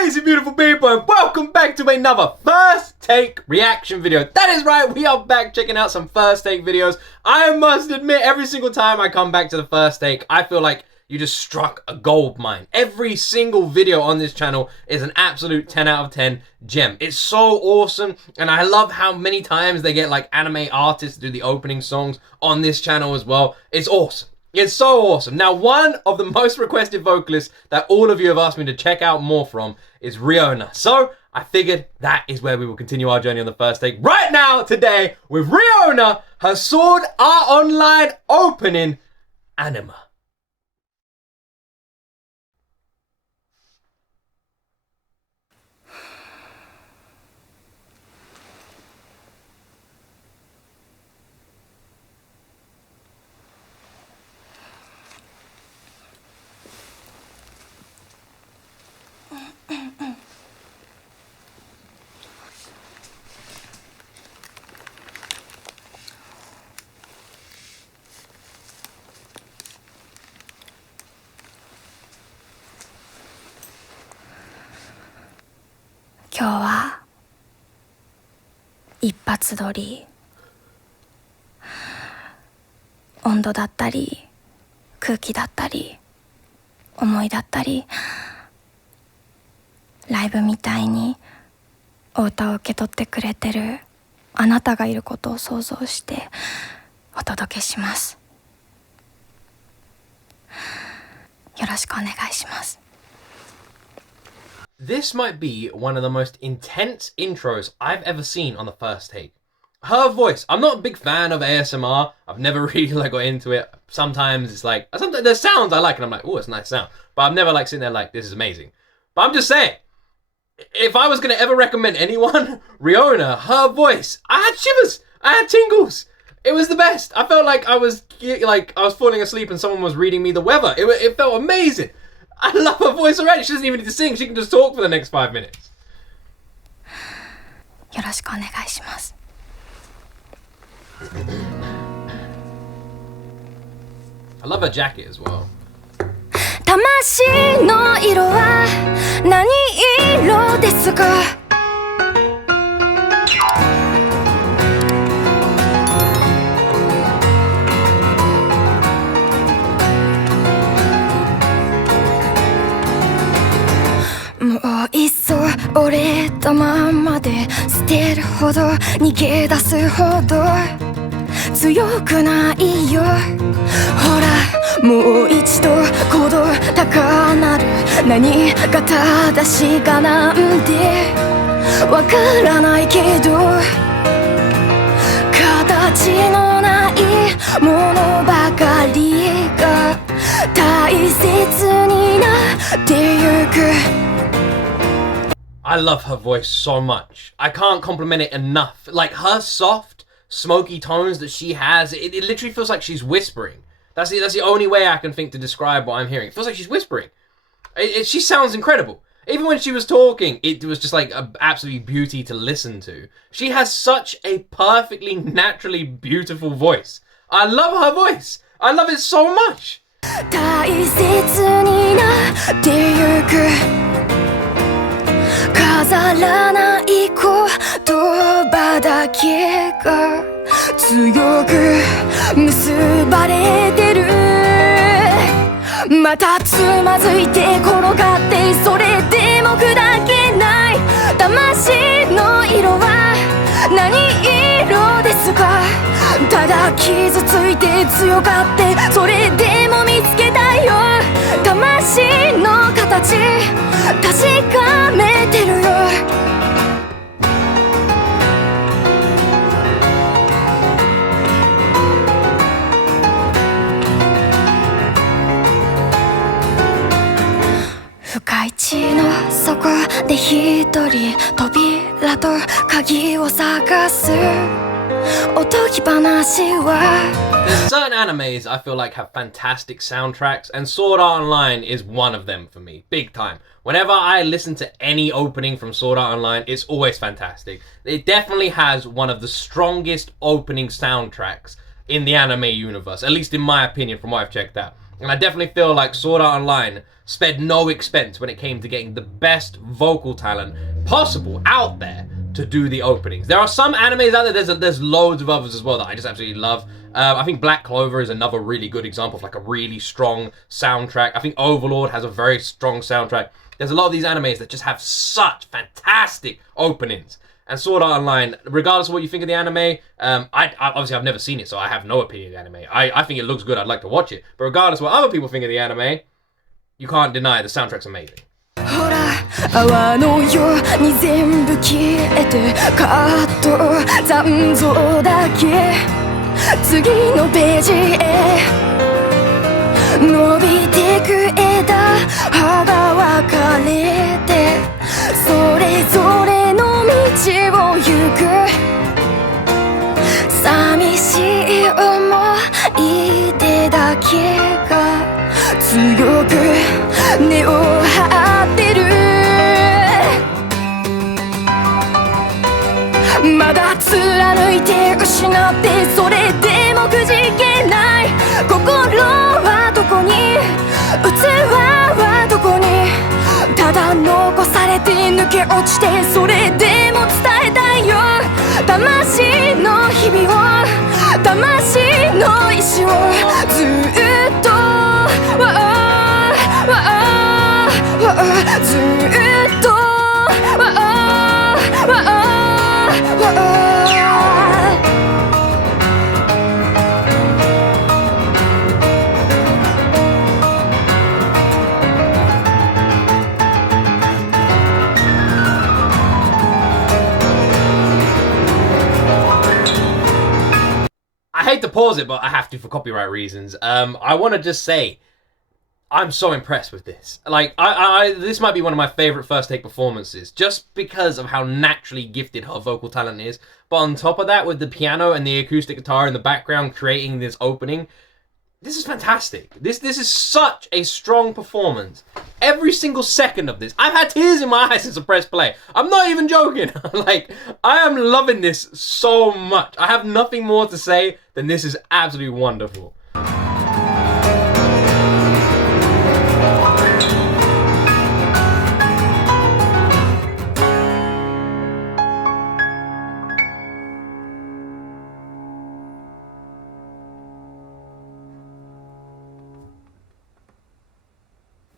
amazing beautiful people, and welcome back to another first take reaction video. That is right, we are back checking out some first take videos. I must admit, every single time I come back to the first take, I feel like you just struck a gold mine. Every single video on this channel is an absolute 10 out of 10 gem. It's so awesome, and I love how many times they get like anime artists to do the opening songs on this channel as well. It's awesome. It's so awesome. Now, one of the most requested vocalists that all of you have asked me to check out more from is ReoNa. So I figured that is where we will continue our journey on the first take right now today with ReoNa, her Sword Art Online opening, Anima.今日は一発撮り、温度だったり空気だったり思いだったり、ライブみたいにお歌を受け取ってくれてるあなたがいることを想像してお届けします。よろしくお願いします。This might be one of the most intense intros I've ever seen on the first take. Her voice, I'm not a big fan of ASMR. I've never really got into it. Sometimes it's like, sometimes there's sounds I like and I'm like, oh, it's a nice sound. But I'm never sitting there like, this is amazing. But I'm just saying, if I was going to ever recommend anyone, ReoNa, her voice, I had shivers. I had tingles. It was the best. I felt like I was falling asleep and someone was reading me the weather. It felt amazing. I love her voice already. She doesn't even need to sing. She can just talk for the next 5 minutes. よろしくお願いします。I love her jacket as well. 魂の色は何色ですか？もういっそ折れたままで捨てるほど逃げ出すほど強くないよ。ほらもう一度鼓動高鳴る。何が正しいかなんてわからないけど、形のないものばかりが大切になってゆく。I love her voice so much. I can't compliment it enough. Like, her soft, smoky tones that she has, it literally feels like she's whispering. That's the only way I can think to describe what I'm hearing. It feels like she's whispering. She sounds incredible. Even when she was talking, it was just like an absolute beauty to listen to. She has such a perfectly, naturally beautiful voice. I love her voice. I love it so much. 大切になってゆく。飾らない言葉だけが強く結ばれてる。またつまずいて転がって、それでも砕けない。魂の色は何色ですか？ただ傷ついて強がって、それでも見つけたよ。魂の形確かめてるよ。深い地の底で一人扉と鍵を探すおとぎ話は。 There's certain animes I feel like have fantastic soundtracks, and Sword Art Online is one of them for me, big time. Whenever I listen to any opening from Sword Art Online, it's always fantastic. It definitely has one of the strongest opening soundtracks in the anime universe, at least in my opinion from what I've checked out. And I definitely feel like Sword Art Online spared no expense when it came to getting the best vocal talent possible out there to do the openings. There are some animes out there, there's loads of others as well that I just absolutely love. I think Black Clover is another really good example of like a really strong soundtrack. I think Overlord has a very strong soundtrack. There's a lot of these animes that just have such fantastic openings. And Sword Art Online, regardless of what you think of the anime, I obviously I've never seen it, so I have no opinion of the anime. I think it looks good, I'd like to watch it. But regardless of what other people think of the anime, you can't deny the soundtrack's amazing. ほら泡のように全部消えてカット残像だけ次のページへ伸びてく枝葉が分かれてそれぞれの道を行く寂しい思い出だけが強く根を張ってるまだ貫いて失ってそれでもくじけない心はどこに器はどこにただ残されて抜け落ちてそれでも伝えたいよ魂の日々を魂の意志をずっとずっとI hate to pause it, but I have to for copyright reasons. I want to just say, I'm so impressed with this. Like, this might be one of my favorite first take performances, just because of how naturally gifted her vocal talent is. But on top of that, with the piano and the acoustic guitar in the background creating this opening, this is fantastic. This is such a strong performance. Every single second of this, I've had tears in my eyes since I pressed play. I'm not even joking. Like, I am loving this so much. I have nothing more to say than this is absolutely wonderful.「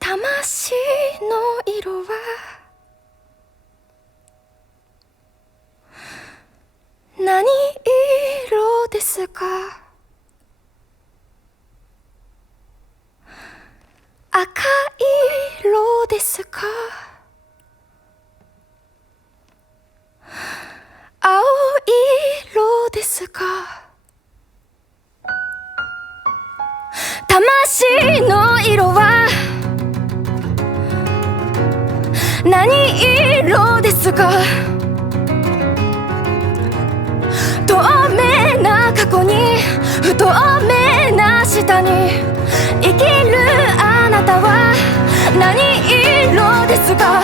魂の色は何色ですか」「赤色ですか」「青色ですか」「魂の色は何色ですか」「透明な過去に不透明な下に生きるあなたは何色ですか」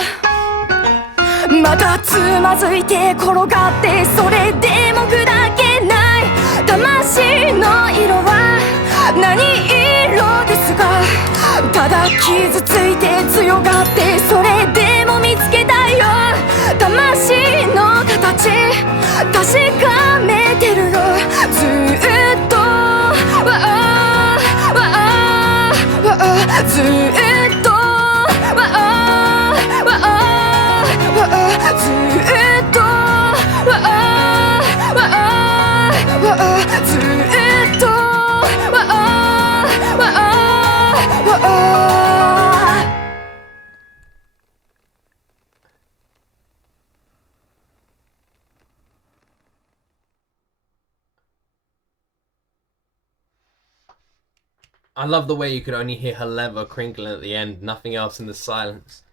「またつまずいて転がってそれでも砕けない魂の色は何色ですか」「ただ傷ついて強がってそれでも見つけたいよ」「魂の形確かめてるよ」「ずっとずっとずっとずっとI love the way you could only hear her lever crinkling at the end, nothing else in the silence.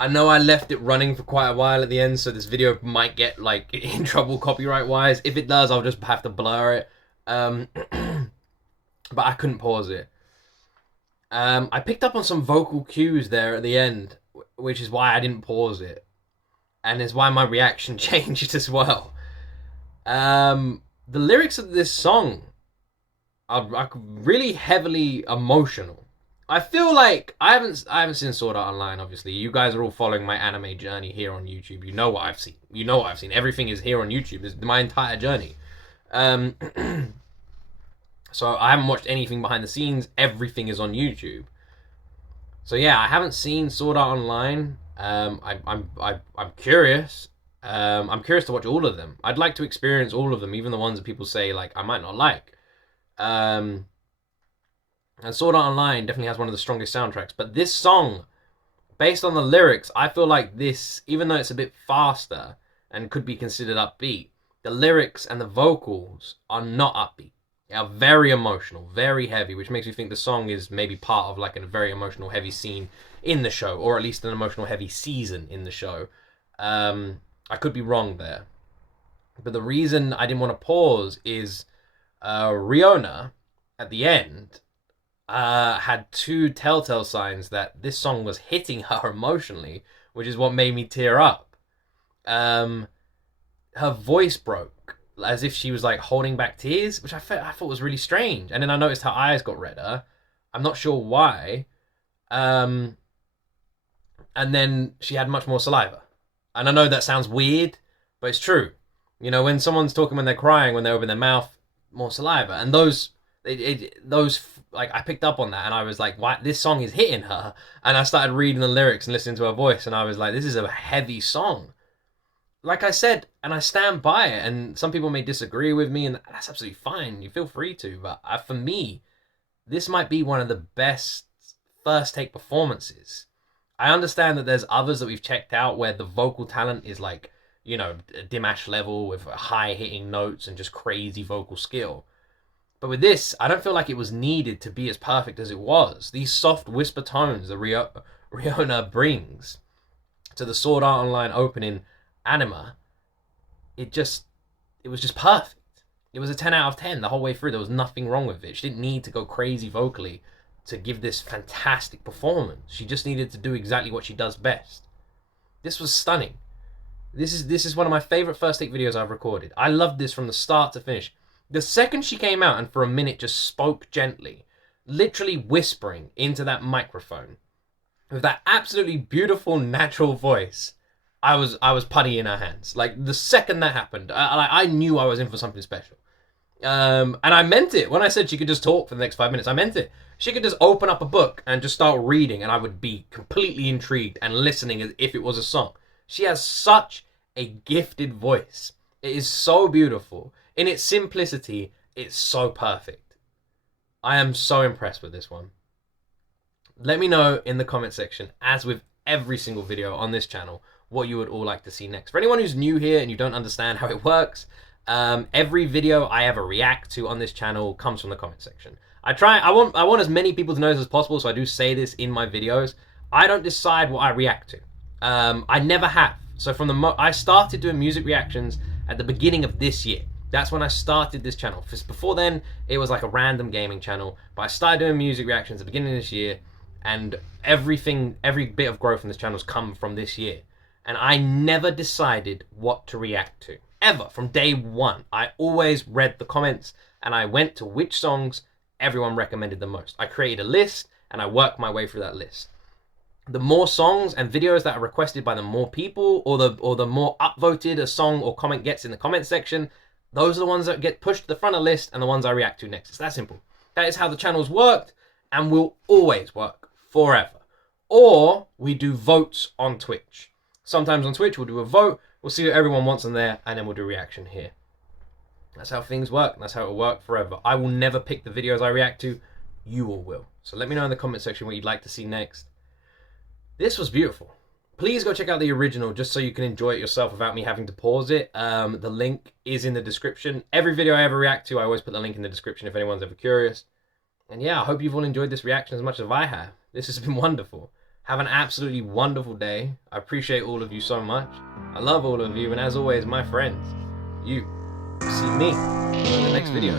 I know I left it running for quite a while at the end, so this video might get like in trouble copyright-wise. If it does, I'll just have to blur it. But I couldn't pause it. I picked up on some vocal cues there at the end, which is why I didn't pause it. And is why my reaction changed as well. The lyrics of this song are really heavily emotional. I feel like I haven't seen Sword Art Online. Obviously, you guys are all following my anime journey here on YouTube. You know what I've seen. You know what I've seen. Everything is here on YouTube. It's my entire journey. Um, so I haven't watched anything behind the scenes. Everything is on YouTube. So yeah, I haven't seen Sword Art Online. I'm curious. I'm curious to watch all of them. I'd like to experience all of them, even the ones that people say like I might not like. And Sword Art Online definitely has one of the strongest soundtracks. But this song, based on the lyrics, I feel like this, even though it's a bit faster and could be considered upbeat, the lyrics and the vocals are not upbeat. They are very emotional, very heavy, which makes me think the song is maybe part of like a very emotional heavy scene in the show, or at least an emotional heavy season in the show. I could be wrong there. But the reason I didn't want to pause is ReoNa, at the end, had two telltale signs that this song was hitting her emotionally, which is what made me tear up. Her voice broke, as if she was like holding back tears, which I thought was really strange. And then I noticed her eyes got redder. I'm not sure why. And then she had much more saliva. And I know that sounds weird, but it's true. You know, when someone's talking when they're crying, when they open their mouth, more saliva. And those like I picked up on that, and I was like, "Why this song is hitting her?" And I started reading the lyrics and listening to her voice, and I was like, "This is a heavy song." Like I said, and I stand by it. And some people may disagree with me, and that's absolutely fine. You feel free to, but for me, this might be one of the best first take performances. I understand that there's others that we've checked out where the vocal talent is like, you know, Dimash level with high hitting notes and just crazy vocal skill. But with this, I don't feel like it was needed to be as perfect as it was. These soft whisper tones that ReoNa brings to the Sword Art Online opening Anima, it was just perfect. It was a 10 out of 10 the whole way through. There was nothing wrong with it. She didn't need to go crazy vocally to give this fantastic performance. She just needed to do exactly what she does best. This was stunning. This is one of my favorite first take videos I've recorded. I loved this from the start to finish. The second she came out and for a minute just spoke gently, literally whispering into that microphone with that absolutely beautiful natural voice, I was putty in her hands. Like the second that happened, I knew I was in for something special. And I meant it when I said she could just talk for the next 5 minutes. I meant it. She could just open up a book and just start reading, and I would be completely intrigued and listening as if it was a song. She has such a gifted voice. It is so beautiful. In its simplicity, it's so perfect. I am so impressed with this one. Let me know in the comment section, as with every single video on this channel, what you would all like to see next. For anyone who's new here and you don't understand how it works, every video I ever react to on this channel comes from the comment section. I want as many people to know this as possible, so I do say this in my videos. I don't decide what I react to. I never have. So from I started doing music reactions at the beginning of this year. That's when I started this channel. Before then, it was like a random gaming channel, but I started doing music reactions at the beginning of this year, and every bit of growth in this channel has come from this year. And I never decided what to react to, ever, from day one. I always read the comments, and I went to which songs everyone recommended the most. I created a list, and I worked my way through that list. The more songs and videos that are requested by the more people, or the more upvoted a song or comment gets in the comment section, those are the ones that get pushed to the front of the list and the ones I react to next. It's that simple. That is how the channel's worked and will always work forever. Or we do votes on Twitch. Sometimes on Twitch we'll do a vote, we'll see what everyone wants in there, and then we'll do a reaction here. That's how things work, and that's how it will work forever. I will never pick the videos I react to, you all will. So let me know in the comment section what you'd like to see next. This was beautiful. Please go check out the original just so you can enjoy it yourself without me having to pause it. The link is in the description. Every video I ever react to, I always put the link in the description if anyone's ever curious. And yeah, I hope you've all enjoyed this reaction as much as I have. This has been wonderful. Have an absolutely wonderful day. I appreciate all of you so much. I love all of you, and as always, my friends, you see me in the next video.